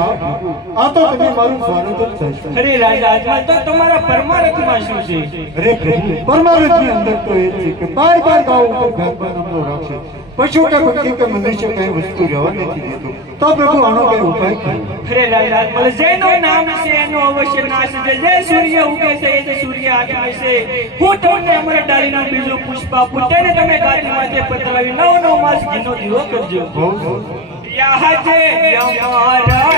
હા આ તો તમે મારું સ્વાગત જ થશે. અરે રાજા આત્મા તો તમારા પરમાર્થમાં શું છે? અરે પ્રભુ પરમાર્થની અંદર તો એ છે કે બાર બાર ગાઉ ઉપર ભગવાન નામનો રાખશે. પશુ કે પક્ષી કે મનુષ્ય કઈ વસ્તુ રહેવા નથી દેતો. તો પ્રભુ આનો કઈ ઉપાય કરો. અરે રાજા આત્મા જેનું નામ છે એનો અવશ્ય નાશ છે. જે સૂર્ય ઉગે છે એ સૂર્ય આત્મા છે. હું તમને અમારા ડાળીના બીજું પુષ્પ આપું તેને તમે ગાદી માથે પધરાવી 9 માસ ઘીનો દીવો કરજો. યા છે યમારા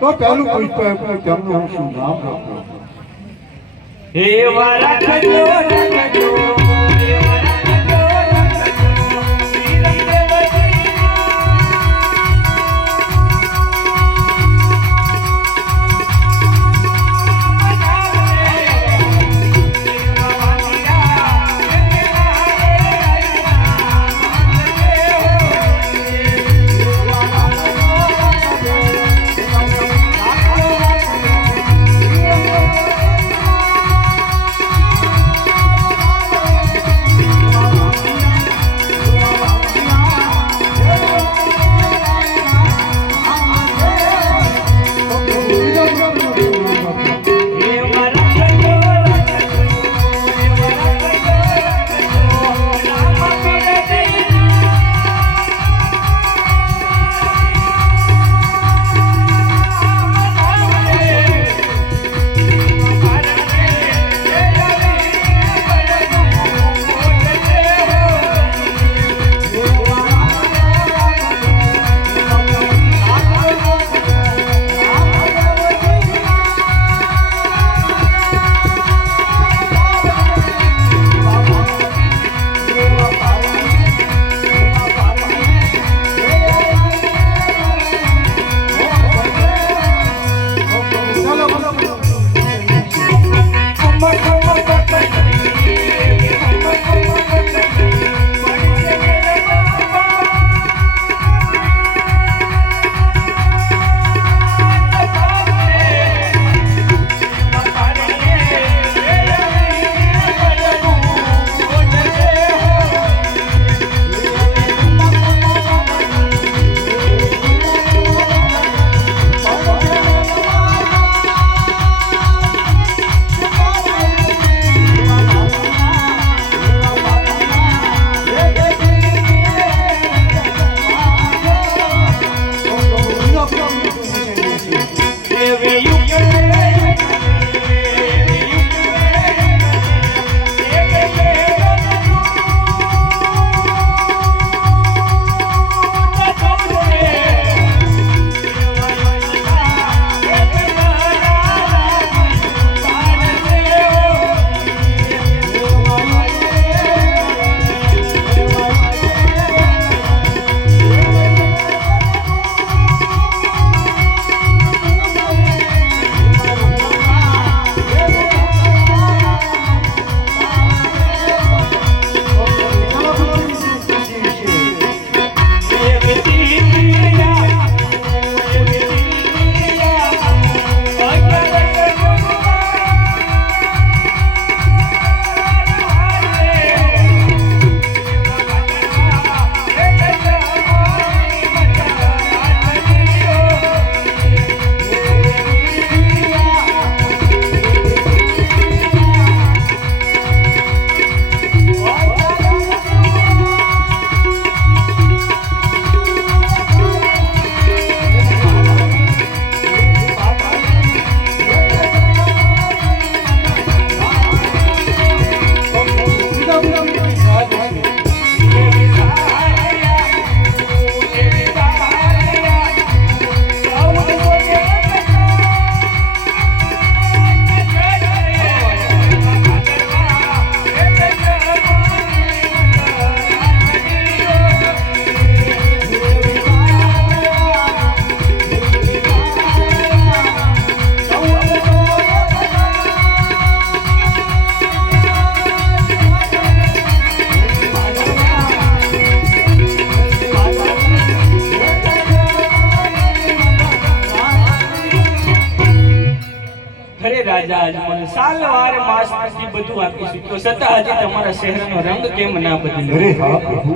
તો પેલું પુષ્પ આપ્યું તેમનું હું શું નામ રાખું? હે વારા ખજો ખજો રાજા અજમલ સાલવાર માસ પછી બધું આપી શક્યો છતાં હજી તમારા ચહેરાનો રંગ કેમ ના બદલ્યો? અરે હા પ્રભુ,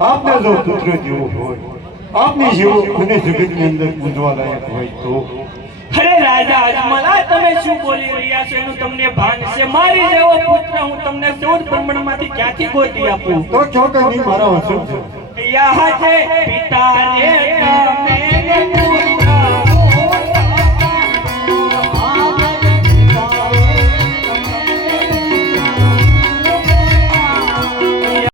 આપના જો પુત્ર જેવો હોય, આપની જેવો મને જગતની અંદર પૂજવા લાયક હોય તો. અરે રાજા અજમલ, આ તમે શું બોલી રહ્યા છો એનું તમને ભાન છે? મારી જેવો પુત્ર હું તમને 14 બ્રહ્માંડમાંથી ક્યાંથી ગોતી આપું? તો ક્યો કે નહીં મારા વસન છે. યા છે પિતા રે તમે